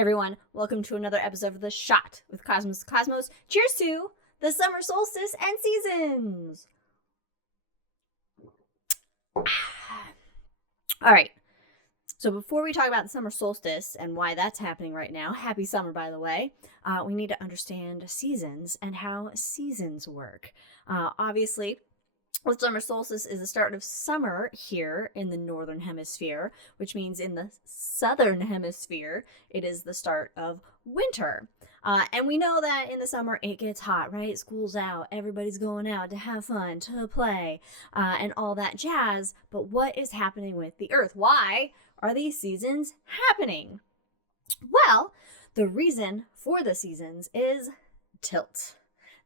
Hey everyone, welcome to another episode of The Shot with Cosmos. Cheers to the summer solstice and seasons. All right, so before we talk about the summer solstice and why that's happening right now, happy summer by the way, we need to understand seasons and how seasons work. Obviously, the summer solstice is the start of summer here in the northern hemisphere, which means in the southern hemisphere, it is the start of winter. And we know that in the summer it gets hot, right? School's out, everybody's going out to have fun, to play, and all that jazz. But what is happening with the Earth? Why are these seasons happening? Well, the reason for the seasons is tilt.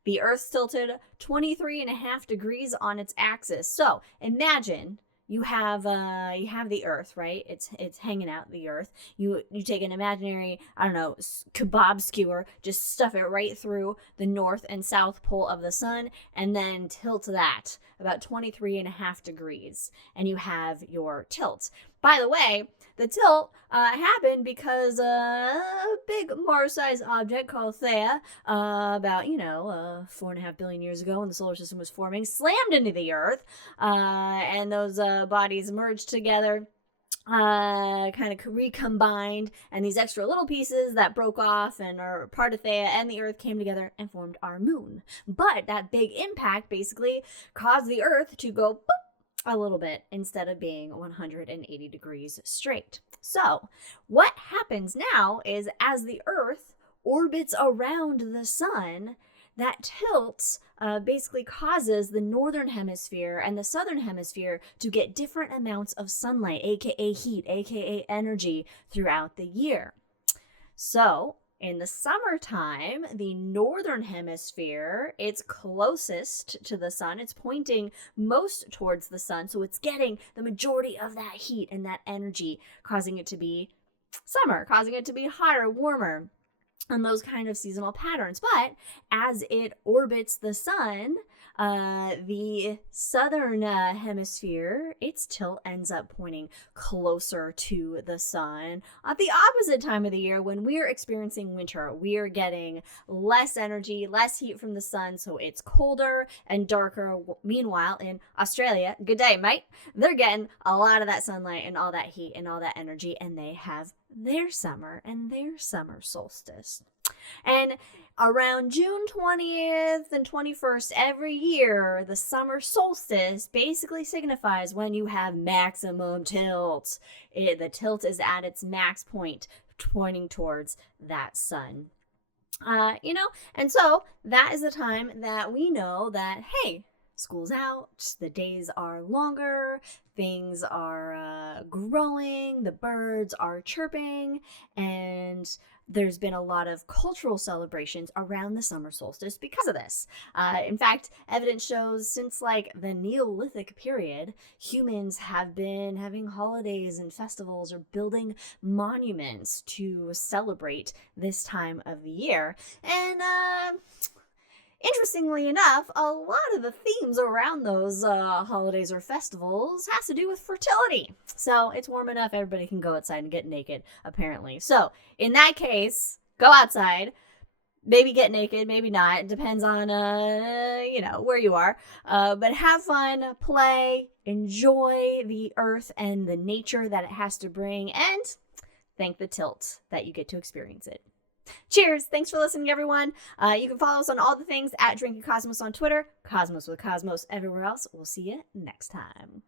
The Earth's tilted 23.5 degrees on its axis. So imagine you have the Earth, right? It's hanging out the Earth. You take an imaginary, kebab skewer, just stuff it right through the north and south pole of the sun, and then tilt that about 23.5 degrees, and you have your tilt. By the way, the tilt happened because a big Mars-sized object called Theia, about 4.5 billion years ago when the solar system was forming, slammed into the Earth, and those bodies merged together, kind of recombined, and these extra little pieces that broke off and are part of Theia and the Earth came together and formed our moon. But that big impact basically caused the Earth to go boop a little bit instead of being 180 degrees straight. So what happens now is as the Earth orbits around the sun, that tilt basically causes the northern hemisphere and the southern hemisphere to get different amounts of sunlight, aka heat, aka energy, throughout the year. So in the summertime, the northern hemisphere, it's closest to the sun. It's pointing most towards the sun, so it's getting the majority of that heat and that energy, causing it to be summer, causing it to be hotter, warmer, and those kind of seasonal patterns. But as it orbits the sun, the southern hemisphere, its tilt ends up pointing closer to the sun. At the opposite time of the year, when we're experiencing winter, we're getting less energy, less heat from the sun, so it's colder and darker. Meanwhile, in Australia, good day, mate, they're getting a lot of that sunlight and all that heat and all that energy, and they have their summer and their summer solstice. And around June 20th and 21st every year, the summer solstice basically signifies when you have maximum tilt. The tilt is at its max point, pointing towards that sun. And so that is the time that we know that, hey, school's out, the days are longer, things are growing, the birds are chirping, and there's been a lot of cultural celebrations around the summer solstice because of this. In fact, evidence shows since the Neolithic period, humans have been having holidays and festivals or building monuments to celebrate this time of the year. And interestingly enough, a lot of the themes around those holidays or festivals has to do with fertility. So it's warm enough, everybody can go outside and get naked, apparently. So in that case, go outside, maybe get naked, maybe not. It depends on, where you are. But have fun, play, enjoy the Earth and the nature that it has to bring, and thank the tilt that you get to experience it. Cheers. Thanks for listening, everyone. You can follow us on all the things at Drinking Cosmos on Twitter, Cosmos with Cosmos everywhere else. We'll see you next time.